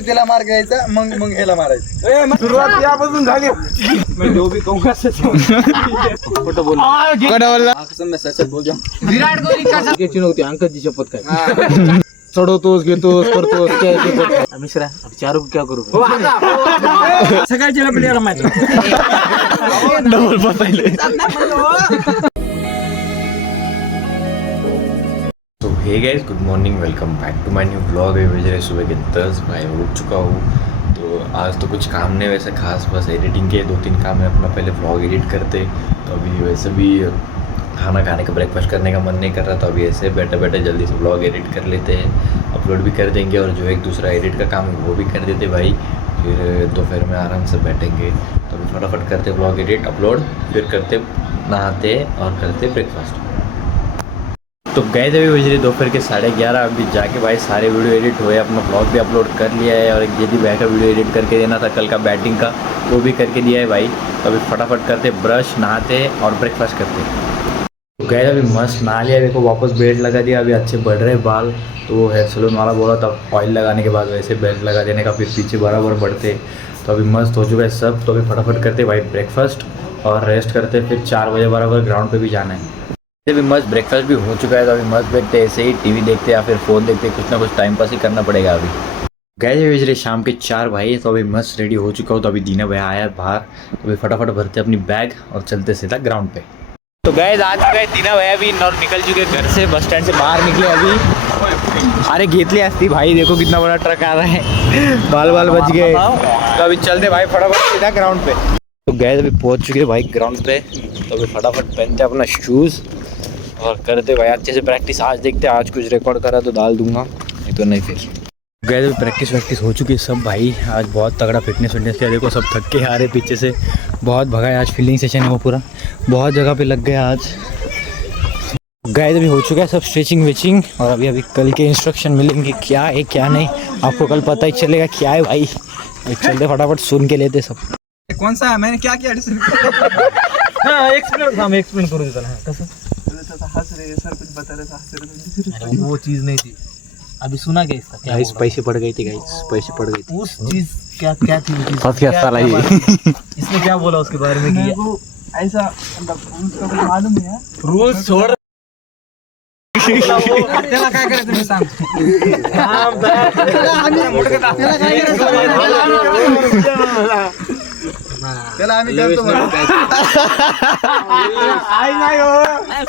त्याला मार घ्यायचा, मग ह्याला मारायचं. सुरुवात यापासून झाली. विराट कोहली का नव्हती अंकाची शपथ काय चढवतोस घेतोस करतोस मिश्रा चारू क्या करू सकाळच्या प्लेअर माहिती डबल बसायले. तो hey guys good morning, welcome back to my new vlog. ये बज रहे सुबह के 10 भाई उठ चुका हूँ. तो आज तो कुछ काम नहीं वैसे खास, बस एडिटिंग के 2-3 काम है. अपना पहले व्लॉग एडिट करते, तो अभी वैसे भी खाना खाने का ब्रेकफास्ट करने का मन नहीं कर रहा, तो अभी ऐसे बैठे बैठे जल्दी से व्लॉग एडिट कर लेते हैं, अपलोड भी कर देंगे. और जो एक दूसरा एडिट का काम है वो भी कर देते भाई. फिर दोपहर में आराम से बैठेंगे. तो अभी फटाफट करते व्लॉग एडिट अपलोड, फिर करते नहाते और करते ब्रेकफास्ट. तो गए थे अभी बज रहे दोपहर के 11:30. अभी जाके भाई सारे वीडियो एडिट हुए, अपना ब्लॉग भी अपलोड कर लिया है. और एक जेदी भाई का वीडियो एडिट करके देना था कल का बैटिंग का, वो भी करके दिया है भाई. तो अभी फटाफट करते ब्रश, नहाते और ब्रेकफास्ट करते. तो गए अभी मस्त नहा लिया, देखो वापस बेल्ट लगा दिया. अभी अच्छे बढ़ रहे बाल, तो वो हेयर सैलून वाला बोला था ऑयल लगाने के बाद वैसे बेल्ट लगा देने का, फिर पीछे बराबर बढ़ते. तो अभी मस्त हो चुका है सब. तो अभी फटाफट करते भाई ब्रेकफास्ट और रेस्ट करते, फिर 4 बजे बराबर ग्राउंड पे भी जाना है. अभी मस्त ब्रेकफास्ट भी हो चुका है. तो अभी मस्त बैठते ऐसे ही टीवी देखते या फिर फ़ोन देखते, कुछ ना कुछ टाइम पास ही करना पड़ेगा. अभी गए भेज रहे शाम के 4 भाई. तो अभी मस्त रेडी हो चुका हूँ. तो अभी दीना भैया आया बाहर, तो अभी फटाफट भरते अपनी बैग और चलते सीधा ग्राउंड पे. तो गए आज गए दीना भैया भी और निकल चुके घर से, बस स्टैंड से बाहर निकले अभी. अरे घेतली असती भाई, देखो कितना बड़ा ट्रक आ रहा है. बाल बच गए. तो अभी चलते भाई फटाफट सीधा ग्राउंड पे. तो गए अभी पहुँच चुके भाई ग्राउंड पे. तो अभी फटाफट पहनते अपना शूज़ और करते भाई अच्छे से प्रैक्टिस. आज देखते आज कुछ रिकॉर्ड करा तो डाल दूंगा, नहीं तो नहीं. फिर गए तो प्रैक्टिस हो चुकी है सब भाई. आज बहुत तगड़ा फिटनेस किया. देखो सब थक के आ रहे पीछे से, बहुत भगाए. आज फील्डिंग सेशन है वो पूरा, बहुत जगह पे लग गया आज. गए तो भी हो चुका है सब स्ट्रेचिंग वेचिंग. और अभी कल के इंस्ट्रक्शन मिलेंगे क्या है क्या नहीं, आपको कल पता ही चलेगा क्या है भाई. चलते फटाफट सुन के लेते सब. कौन सा है, मैंने क्या किया एक्सप्लेन करू देता ना कसं हंस रहे सर, कुछ बता रहे थे. वो चीज नहीं थी. अभी सुना क्या इसका गाइस पैसे पड़ गए थे. गाइस पैसे पड़ गए थे. उस चीज क्या थी वो चीज? इसने क्या बोला उसके बारे में कि ऐसा मतलब उसका कुछ मालूम नहीं है. रूल्स छोड़. त्याला काय करायचं मी सांग. त्याला आम्ही करतो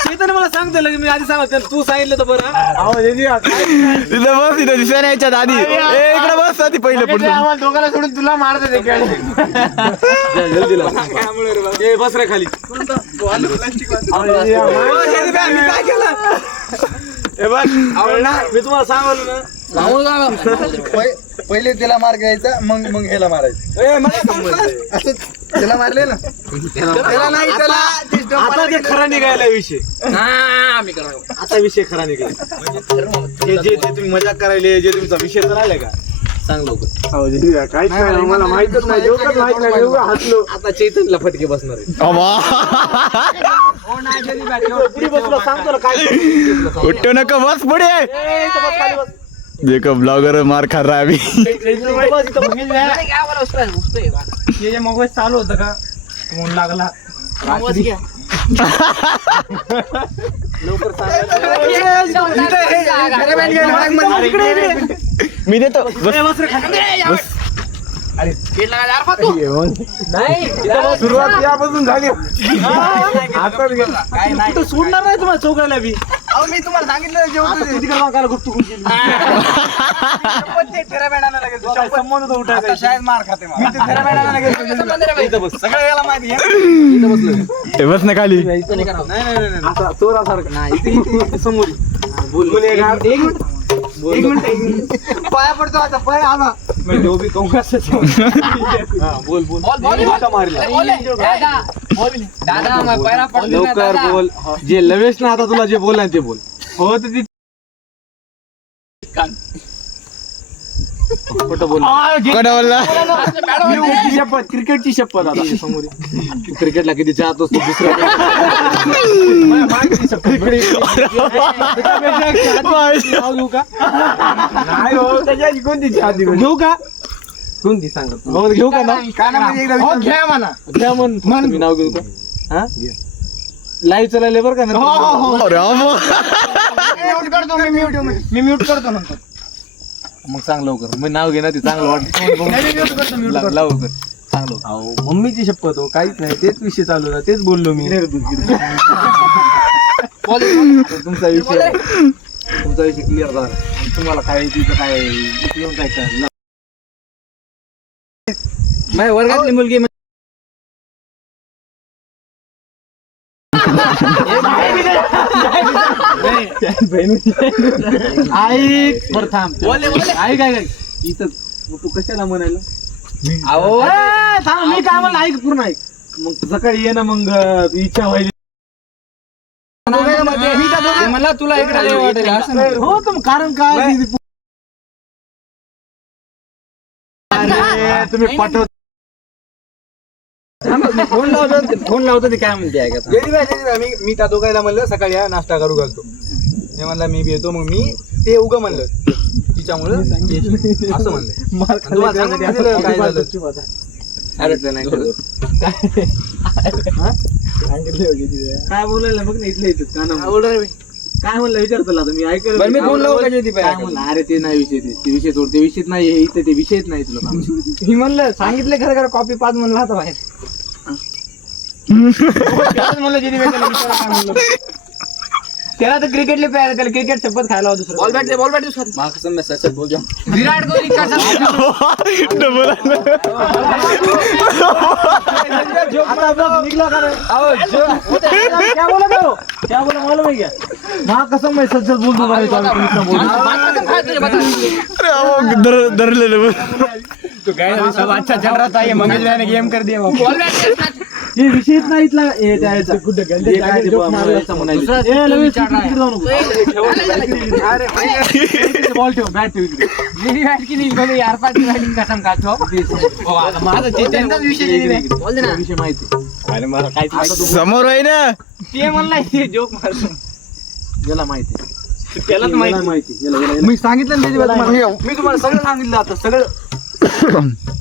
चेतन मला सांगतो लगे, मी आधी सांगतो तू सांगितलं तर बरं. दिसायला याच्यात आधी इकडे बस आधी पहिले पुढे आम्हाला दोघांना सोडून तुला मारत बस रे खाली. मी तुम्हाला सांगलो ना, पहिले त्याला मार घ्यायचा, मग ह्याला मारायचं. असं त्याला मारले ना, त्याला नाही, त्याला आता ते खरा निघायला विषय. आता विषय खरा निघाला. जे तुम्ही मजा करायले, जे तुमचा विषय तर राहिलाय का सांग लवकर. काय मला माहितच नाही. हसलो आता चैतनला फटके बसणार आहे. पुढे बसलो सांगतो ना काय उठो नका बस पुढे. देखो ब्लॉगर मार खा रहा है अभी. मोबाईल चालू होतं का म्हणून लागला. मी देतो सुरुवात यापासून झाली. सोडणार नाही तुम्हाला चौकायला बी. मी तुम्हाला सांगितलं संबंध उठायचा शाळेत मार खाते सगळं याला माहिती आहे. बस ना खाली. नाही चोरासारखं नाही समोर बोल. एक मिनिट पाया पडतो आता, पाया आला. लवकर बोल. जे लवेश ना आता तुला जे बोल ते बोल. हो तर खोटं बोल. शपथ, क्रिकेटची शपथ. आता समोर क्रिकेटला किती चाहत असतो दुसऱ्या घेऊ का? नाही हो, त्याची कोणती चहा घेऊ का? कोणती सांगत हो घेऊ का नाव कानामध्ये एकदा हो, विचार. घ्या म्हणा घ्या म्हण तुम्ही नाव घेऊ का हा लाईव्ह चालले बरं का ना मी म्यूट करतो नंतर. मग सांग लवकर मी नाव घे ना ते चांगलं वाटतं लवकर चांगलं अहो मम्मीची शपथ हो काहीच नाही तेच विषय चालू होता तेच बोललो मी तुमचा विषय क्लिअर झाला आणि तुम्हाला काय तिथं काय येऊन काय कळलं. माझ्या वर्गातली मुलगी ऐक बरं थांब ऐक ऐक इथं तू कशाला म्हणायला अहो थांब मी काय म्हणलं ऐक पूर्ण ऐक मग सकाळी ये ना मग इच्छा व्हायली मला तुला इकडे लय वाटेल असं नाही. हो तर मग कारण काय अरे, तुम्ही पाठव फोन लावतो ते काय म्हणते ऐका मी त्या दोघायला म्हणलं सकाळी या नाश्ता करू घालतो. मी म्हणला मी बी येतो. मग मी ते उगं म्हणलं तिच्यामुळं असं म्हणलं. तुम्हाला सांगून दिलं काय झालं. अरे नाही करतो. काय बोलायला बघ ना इथलं इथं काय म्हणलं विचारतो आता मी ऐकलं बरं मी फोन लावू का ज्योती काय म्हणलं अरे ते नाही विषय ते विषय सोड ते विषयच नाही इथं ते विषयच नाही तुला सांगतो. मी म्हणलं सांगितलं खरं खरं कॉपी पाच म्हणला होता बाहेर म्हणलं ज्योती बाईला विचारा काय म्हणलं. त्याला तर क्रिकेटले प्यायला त्याला क्रिकेट शपथ खायला होतं दुसरं बॉल बॅट कसम मैं सच बोल रहा हूं विराट कोहली कसम आता बघ निघला का रे क्या बोला मालूम है क्या माँ कसम मैं सच बोल दूंगा तो गए सब अच्छा चल रहा था ये मंगेश भाई ने गेम कर दिया बॉल बैट ये विषयच नाही इथला हे त्याचा कुठे गंदे काय जोक मारायचा म्हणायचं ए लवे तिकडे जाऊ नको अरे भाई बॉल ठेव बॅट ठेव इकडे मेरी बैट की नहीं बोले यार पास की बैटिंग कसम खातो माझा त्यांचाच विषय नाही बोल दे ना विषय माहिती अरे मला काय समोर आहे ना ते म्हणला ते जोक मारतो याला माहिती त्यालाच माहिती मी सांगितलं ना त्याची मी तुम्हाला सगळं सांगितलं आता सगळं.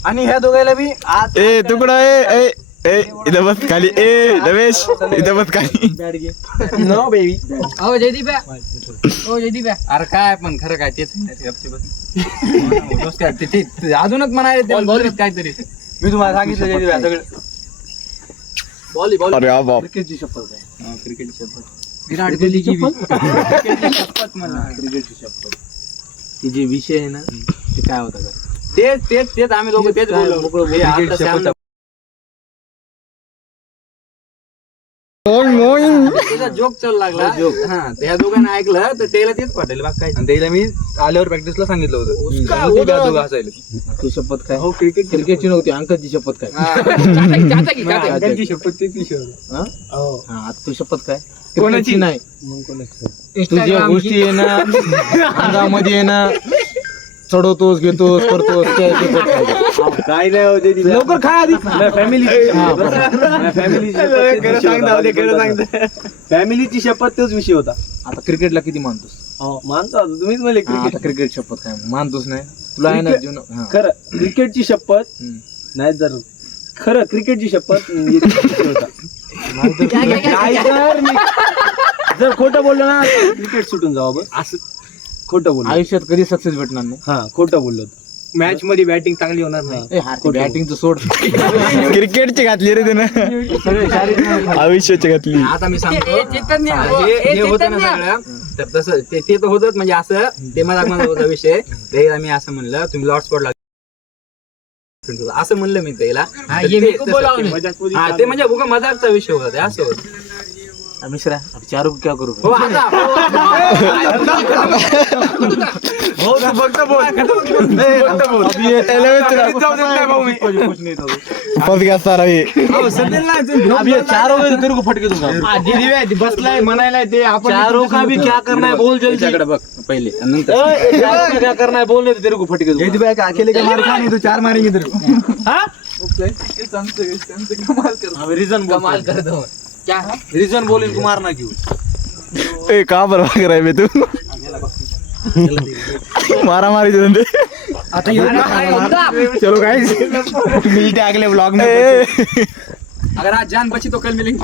आणि ह्या दोघायला बी आज ए तुकडा ए ए इथं बस खाली ए रमेश इथं बस खाली बॅट घे नो बेबी. हो जयदीप हो जयदीप अरे काय पण खरं काय तेच ते अजूनच म्हणाले काहीतरी मी तुम्हाला सांगितलं त्याची सगळं. व्हॉलीबॉल अरे बाप क्रिकेटची शपथ आहे क्रिकेटची शपथ विराट कोहलीची शपथ म्हणा क्रिकेटची शपथ ती जे विषय आहे ना ते काय होता का तेच आम्ही दोघं तेच बोललो हे आता श्यामला त्याचा जोक चालू लागला हा त्या दोघांना ऐकलं तर त्याला तेच पाठवलं बाग काय आणि त्याला मी आल्यावर प्रॅक्टिसला सांगितलं होतं. काय मग ते होतं? दोघं हसायले. तू शपथ काय हो क्रिकेटची नव्हती अंकलची शपथ काय त्यांची शपथ ते किशोर. हा आता तू शपथ काय कोणाची? क्रिकेटची नाही मग कोणाचं? तुझ्या गोष्टी आहे ना अंगामध्ये आहे ना चढवतोस घेतोस करतोस त्या शपथ काय काय नाही होते लवकर खा आधी फॅमिलीची शपथ तोच विषय होता. आता क्रिकेटला किती मानतोस मानतो आता तुम्हीच म्हणले आता क्रिकेट शपथ काय मानतोस नाही तुला आहे ना क्रिकेट- जीवन हा. खरं क्रिकेटची शपथ हम्म. नाही जर खरं क्रिकेटची शपथ याची विषय होता. नाहीतर मी- जर खोटं बोललो ना क्रिकेट सुटून जावं बस असं खोटं बोललो. आयुष्यात कधी सक्सेस भेटणार नाही हा खोटं बोललो. मॅच मध्ये बॅटिंग चांगली होणार नाही. बॅटिंगचं सोड क्रिकेटची घातली रे त्यानं सगळे शारीरिक आयुष्याची घातली आता मी सांगतो हे होतं ना सगळं तर तसं ते तर होतच म्हणजे असं ते माझा होता विषय त्याला मी असं म्हणलं तुम्ही लॉट स्पॉट असं म्हणलं मी त्याला ते म्हणजे उगा मजाकचा विषय होता ते असं होतं मिश्रा चारू क्या करू हो आता फक्त अब ये चारों में तेरे को फटके दूंगा बसलाय म्हणायला ते आपण चारों का भी क्या करना है बोल जल्दी त्याच्याकडे बघ पहिले नंतर चारों का क्या करना है बोल नहीं तो तेरे को फटके दूंगा जयदीप का अकेले का मार खा नहीं तो चार मारेंगे तेरे को. रीजन कमाल कर दो क्या रीजन बोल इनको मारना क्यों ए कहाँ पर भाग रहा है बे तू मारा मारी धंदे चलो गाइस मिलते हैं अगले व्लॉग में। अगर आज जान बची तो कल मिलेंगे।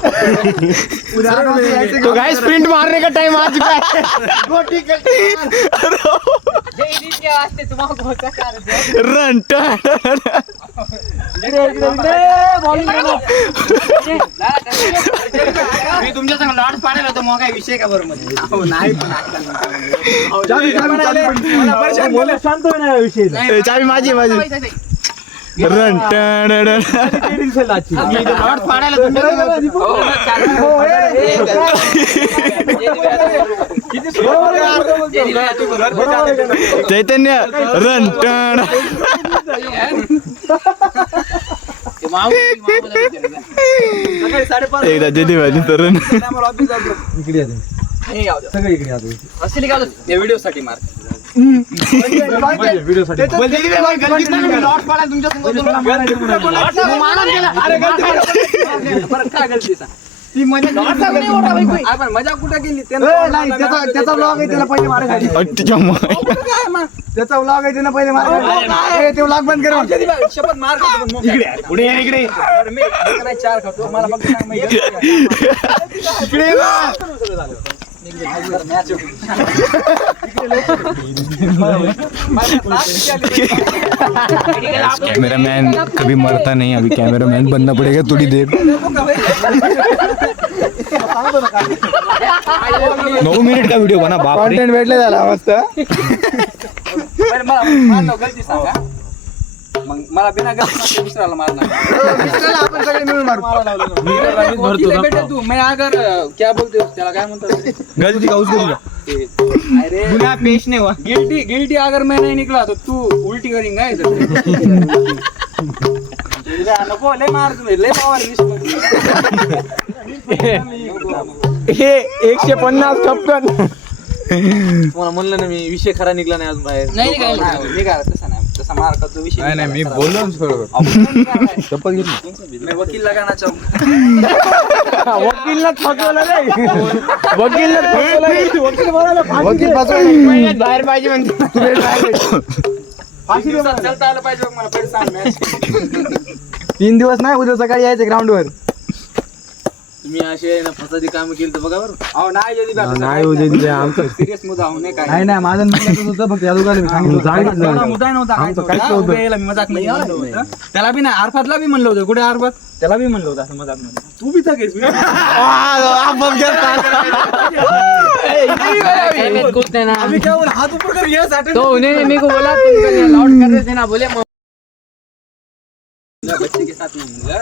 तो गाइस प्रिंट मारने का टाइम आ चुका है। रन मी तुमच्या संग लॉट पाडेल होतो मग काय विषय का बरं मध्ये नाही शांत होण्या विषय चावी माझी रन लॉट पाडायला चैतन्य रन एकदा जेदी भाजी तर रन इकडे सगळे इकडे असली का व्हिडिओ साठी मार व्हिडिओ साठी लॉट पाडायला तुमच्या संग ती मजा मजा कुठं गेली त्याचा ब्लॉग आहे त्याला पहिले मारा खाली त्याचा ब्लॉग आहे त्याला पहिले मारा ते ब्लॉग बंद कर शपथ मार खातो पुढे इकडे मी नाही चार खातो मला फक्त सांग कैमरामैन कभी मरता नहीं, अभी कैमरामैन बनना पड़ेगा थोड़ी देर। 9 मिनिट का वीडियो बना बाप रे। कॉन्टेंट भेटले झाला मस्त मला गलती सांगा मग मला बिना गलती दुसऱ्याला मारणार आपण सगळे मिळून मारू बेटा तू मैं अगर क्या बोलते हो त्याला काय म्हणतात गलती का उसको अरे गुना पेश नहीं हुआ गिल्टी अगर मैं नहीं निकला तो तू उल्टी करेंगा इधर नको लय मार तुम्ही लय पावर हे 150 कपकन तुम्हाला म्हणलं ना मी विषय खरा निघला नाही अजून बाहेर नाही निघाला तसा नाही तसा मार करतो विषय नाही मी बोललो बरोबर शपथ घेतली मैं वकील लगाना चाहूंगा वकीलला थकवलं रे वकीलला थकवलं रे वकील बाहेर पाहिजे म्हणते फाशी चलता आलं पाहिजे मला पहिले सांग 3 दिवस नाही उद्या सकाळी यायचं ग्राउंड वर तुम्ही असे ना फसादी काम केली तर बघा बरं अहो नाही जदी नाही हो जदी आमचं सिरियस मुद्दा होणे काय नाही नाही माझं म्हणलं होतं फक्त या दोघांना मी सांगितलं मुद्दा नव्हता आमचं काहीच नव्हतं. याला मी मजाक नाही म्हणलं होतं. त्याला बी नाही आरफातला बी म्हणलं होतं कुठे आरफात त्याला बी म्हणलं होतं असं मजाक मध्ये तू बी थकेस अभी क्या बोला हाथ ऊपर कर ये साटे तो उन्होंने मेरे को बोला तुम लॉट कर रहे थे ना बोले बच्चे के साथ नहीं मिला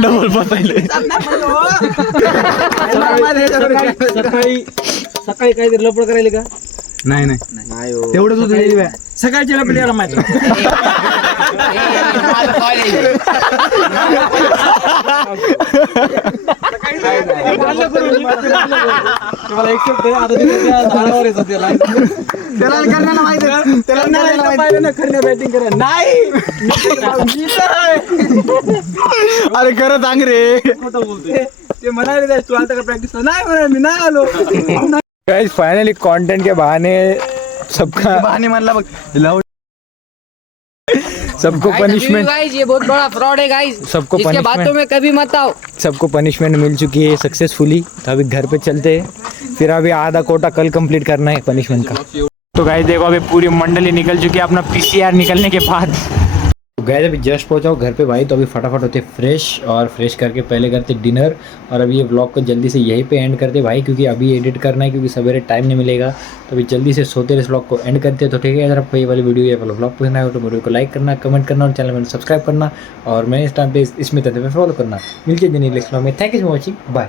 डबल बसायले सकाळी काहीतरी लपड करायला का नाही नाही तेवढंच होतं सकाळच्या आपल्याला माहिती मला एक शब्द आहे, आता तिथे त्या झाडावर येतं त्याला करण्याला माहिती आहे. त्याला करायला माहिती आहे. खरं बॅटिंग करा नाही अरे खरं सांग रे ते म्हणाले तू आता का प्रॅक्टिस नाही म्हणा मी नाही आलो गाइस फाइनली कंटेंट के बहाने सबका बहाने म्हणला बघ सबको पनिशमेंट गाइस ये बहुत बड़ा फ्रॉड है गाइस सबको इसके बातों पनिशमेंट में कभी मत आओ सबको पनिशमेंट मिल चुकी है सक्सेसफुली। तो अभी घर पे चलते हैं, फिर अभी आधा कोटा कल कंप्लीट करना है पनिशमेंट का। तो गाइस देखो अभी पूरी मंडली निकल चुकी है अपना पीसीआर निकलने के बाद। तो गए अभी जस्ट पहुंचाओ घर पे भाई, तो अभी फटाफट होते फ्रेश और फ्रेश करके पहले करते डिनर और अभी ये व्लॉग को जल्दी से यहीं पे एंड करते भाई, क्योंकि अभी एडिट करना है क्योंकि सवेरे टाइम नहीं मिलेगा। तो अभी जल्दी से सोते इस व्लॉग को एंड करते तो ठीक है। अगर आपको ये वाली वीडियो या वाला व्लॉग पसंद आए तो वीडियो को लाइक करना, कमेंट करना और चैनल में सब्सक्राइब करना और मैं इस टाइम पे इसमें फॉलो करना। मिलते हैं नेक्स्ट व्लॉग में। Thank you for watching, bye.